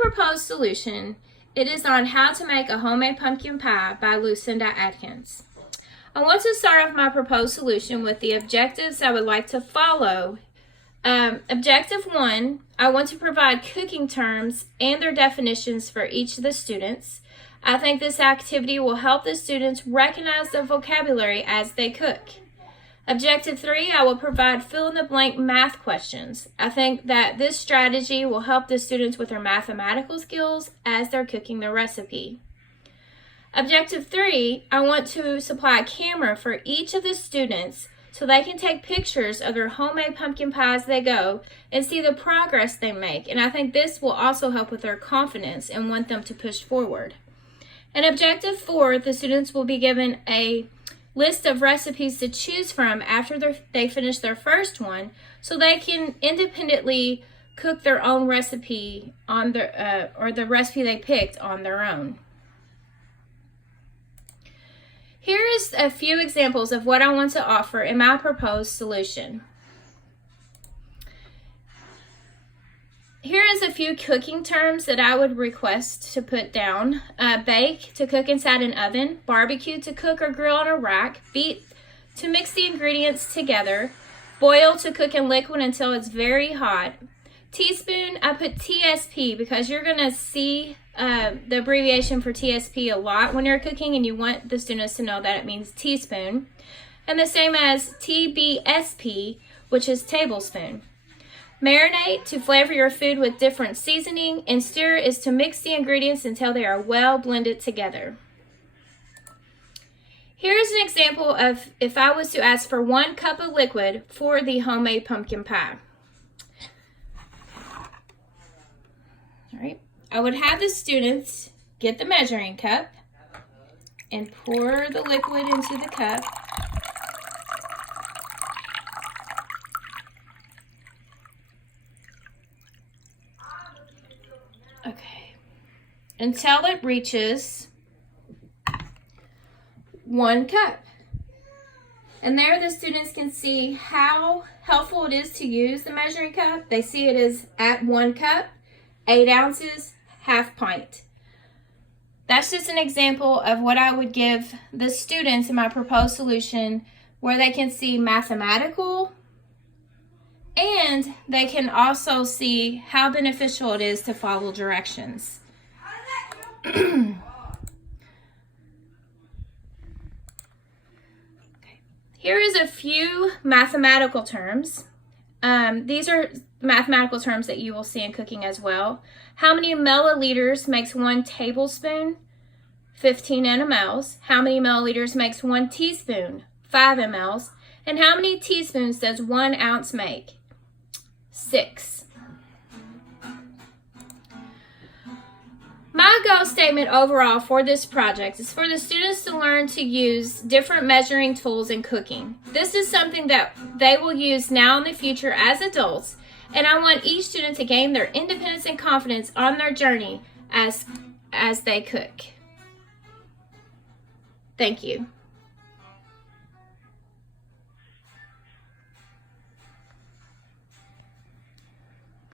proposed solution, it is on how to make a homemade pumpkin pie by Lucinda Atkins. I want to start off my proposed solution with the objectives I would like to follow. Objective 1, I want to provide cooking terms and their definitions for each of the students. I think this activity will help the students recognize the vocabulary as they cook. Objective 3, I will provide fill-in-the-blank math questions. I think that this strategy will help the students with their mathematical skills as they're cooking the recipe. Objective 3, I want to supply a camera for each of the students so they can take pictures of their homemade pumpkin pie as they go and see the progress they make. And I think this will also help with their confidence and want them to push forward. And objective 4, the students will be given a list of recipes to choose from after they finish their first one, so they can independently cook their own recipe on their or the recipe they picked on their own. Here is a few examples of what I want to offer in my proposed solution. Here is a few cooking terms that I would request to put down. Bake, to cook inside an oven. Barbecue, to cook or grill on a rack. Beat, to mix the ingredients together. Boil, to cook in liquid until it's very hot. Teaspoon, I put TSP because you're going to see the abbreviation for TSP a lot when you're cooking, and you want the students to know that it means teaspoon. And the same as TBSP, which is tablespoon. Marinate, to flavor your food with different seasoning, and stir is to mix the ingredients until they are well blended together. Here's an example of if I was to ask for 1 cup of liquid for the homemade pumpkin pie. All right, I would have the students get the measuring cup and pour the liquid into the cup. Okay, until it reaches 1 cup. And there the students can see how helpful it is to use the measuring cup. They see it is at 1 cup, 8 ounces, half pint. That's just an example of what I would give the students in my proposed solution, where they can see mathematical, and they can also see how beneficial it is to follow directions. Okay. Here is a few mathematical terms. These are mathematical terms that you will see in cooking as well. How many milliliters makes 1 tablespoon? 15 mLs. How many milliliters makes 1 teaspoon? 5 mLs. And how many teaspoons does 1 ounce make? 6. My goal statement overall for this project is for the students to learn to use different measuring tools in cooking. This is something that they will use now in the future as adults, and I want each student to gain their independence and confidence on their journey as they cook. Thank you.